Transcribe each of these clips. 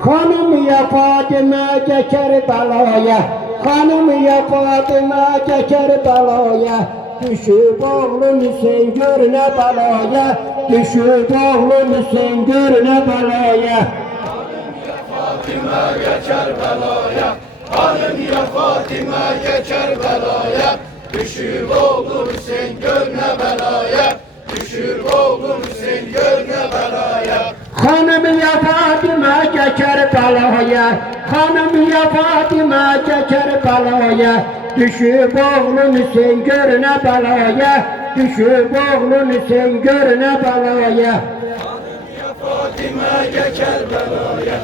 Hanım ya Fatıma geçer belaya, hanım ya Fatıma geçer belaya. Düşüp oğlum sen görüne belaya, düşüp oğlum sen görüne belaya. Fatıma geçer belaya, hanım ya Fatıma geçer belaya. Düşür oğlum sen görme belaya, düşür oğlum sen görme belaya. Hanım ya Fatıma geçer belaya, hanım ya Fatıma geçer belaya. Düşüp oğlum sen görüne belaya, düşüp oğlum sen görüne belaya. Hanım ya Fatıma geçer belaya,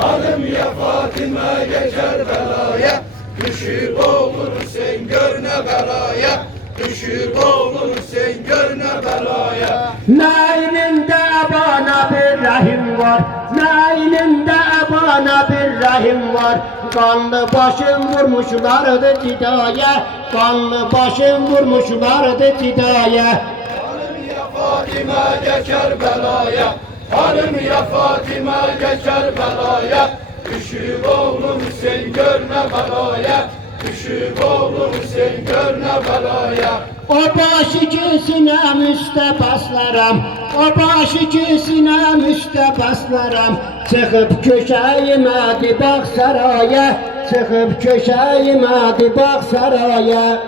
hanım ya Fatıma geçer belaya. Düşür oğlum sen görme belaya, düşür oğlum sen görme belaya. Nailinde bana bir rahim var, nailinde bana bir rahim var. Kanlı başım vurmuşlardı cidaya, kanlı başım vurmuşlardı cidaya. Hanım ya Fatıma geçer belaya, hanım ya Fatıma geçer belaya. Düşür oğlum sen görme belaya, düşür oğlum sen görme belaya. O baş ikisine müstebaslarım, o baş ikisine müstebaslarım. Çıkıp köşeyim hadi bak saraya, çıkıp köşeyim hadi bak saraya.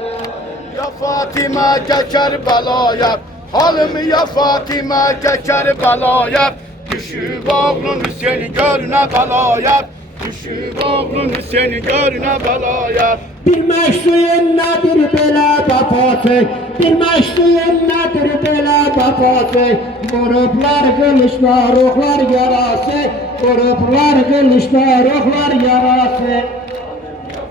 Ya Fatıma geçer belaya, hanım ya Fatıma geçer belaya. Düşür oğlum seni görme belaya, düşür oğlum seni görme belaya. Bilmek suyun nedir bela babası, bilmek suyun nedir bela babası. Gruplar kılıçlar ruhlar yarası, gruplar kılıçlar ruhlar yarası.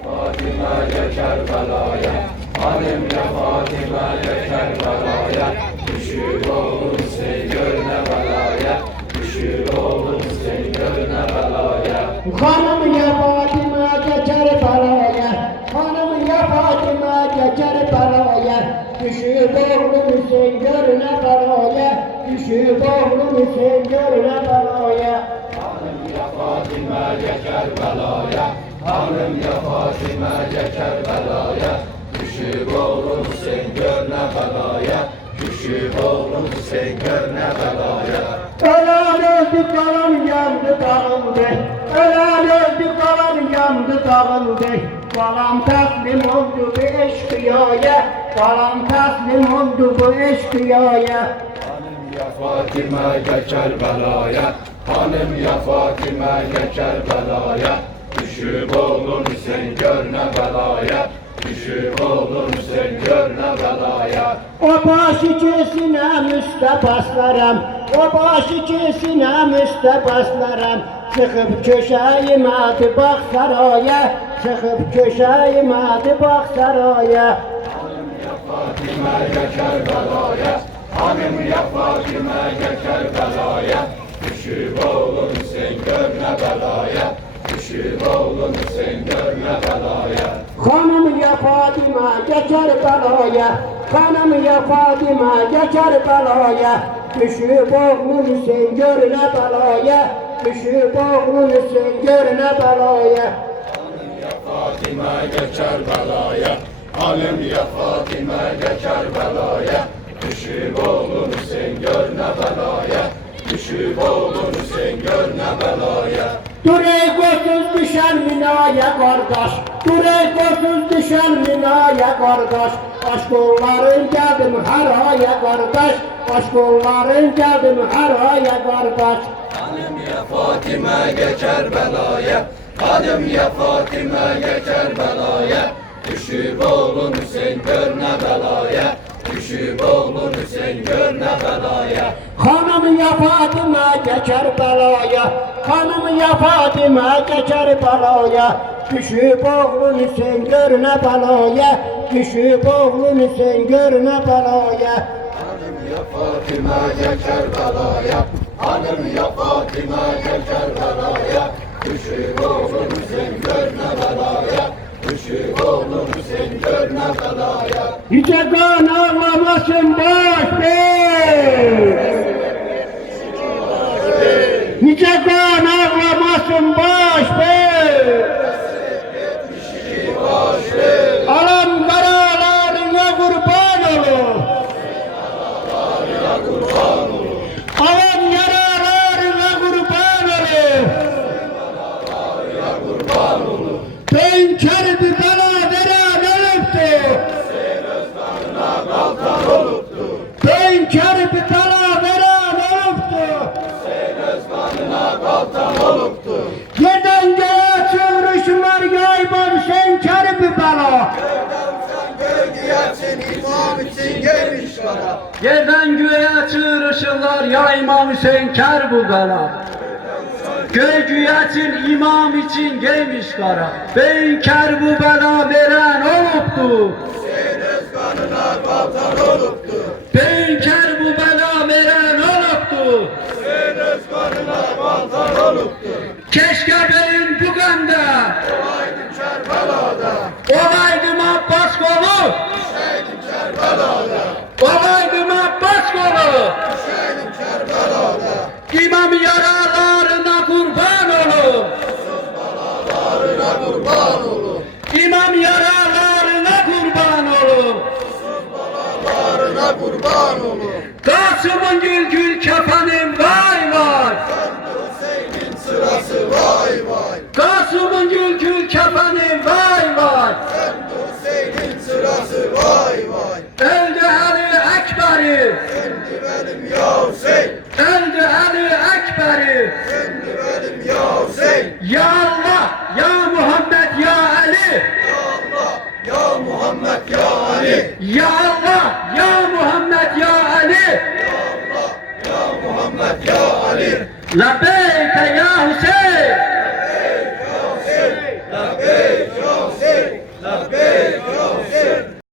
Fatıma geçer belaya, hanım ya Fatıma geçer belaya. Düşür oğlum sen görme belaya, düşür oğlum sen görme belaya. Hanım ya Fatıma geçer belaya, hanım ya Fatıma geçer belaya. Düşüp oğlum sen görüne belaya, düşüp oğlum sen görüne belaya. Hanım ya Fatıma geçer belaya, hanım ya Fatıma geçer belaya. Düşür oğlum sen görme belaya, düşür oğlum sen görme belaya. Ölen öldü kalan yandı dağıldı, ölen öldü kalan yandı dağıldı. Kalan teslim oldu bu eşkıyaya, kalan teslim oldu bu eşkıyaya. Hanım ya Fatıma geçer belaya, hanım ya Fatıma geçer belaya. Düşür oğlum sen görme belaya, düşür oğlum sen görme belaya. O baş ikisine müstebaslarım, o baş ikisine müstebaslarım. Çıkıp köşeyim hadi bak saraya, çıkıp köşeyim hadi bak saraya. Hanım ya Fatıma geçer belaya, hanım ya Fatıma geçer belaya. Düşür oğlum sen görme belaya, düşür oğlum sen görme belaya. Hanım ya Fatıma geçer belaya, hanım ya Fatıma geçer belaya. Düşüp oğlum sen görüne belaya, düşüp oğlum sen görüne belaya. Hanım ya Fatıma geçer belaya, hanım ya Fatıma geçer belaya. Düşür oğlum sen görme belaya, düşür oğlum sen görme belaya. Dur ey gözsüz düşen minaya kardeş, dur ey gözsüz düşen minaya kardeş. Aşk kolların geldim her aya kardeş, aşk kolların geldim her aya kardeş. Hanım ya Fatıma geçer belaya, hanım ya Fatıma geçer belaya. Düşür oğlum sen görme belaya, düşür oğlum sen görme belaya. Hanım ya Fatıma geçer belaya, hanım ya Fatıma geçer belaya. Düşüp oğlunu sen görüne belaya, düşüp oğlunu sen görüne belaya. Hanım ya Fatıma geçer belaya, hanım ya Fatıma geçer belaya. Düşür oğlum sen görme belaya, düşür oğlum sen görme belaya. Yüce kan ağlamasın boş değil. Yüce kan ağlamasın boş baltan oluptur. Yerden göğe çığırışlar yayban sen keri bir bela. Gölgeyesin imam için gelmiş kara. Yerden göğe çığırışırlar ya İmam Hüseyin ker bu bela. Göy güyetin imam için giymiş kara. Beyin ker bu bela veren oluptu. Hüseyin Özkan'ına baltan oluptur. Beyin ker bu bela veren oluptu. Hüseyin Özkan'ına baltan oluptur. Keşke beyin bu gende. Olaydım Kerbela'da. Olaydım Abbas kolu. Düşeydim Kerbela'da. Olaydım Abbas kolu. Düşeydim Kerbela'da. İmam yaralarına kurban olun. Balalarına kurban olun. İmam yaralarına kurban olun. Balalarına kurban olun. Kasım'ın gül kefanim vay vay. Hüseyin'in sırası vay vay. Kasım'ın gül kefanim vay vay. Hüseyin'in sırası vay vay. Öldü Ali Ekber'i. Şimdi benim ya Hüseyin. Öldü Ali Ekber'i. Şimdi benim ya Hüseyin. Ya Allah, ya Muhammed, ya Ali. Ya Allah, ya Muhammed, ya Ali. Ya Allah, ya Muhammed, ya Ali. Ya Muhammed, ya Ali. Labeyke ya Hüseyin. Labbeyk ya Hüseyin. Labbeyk ya Hüseyin.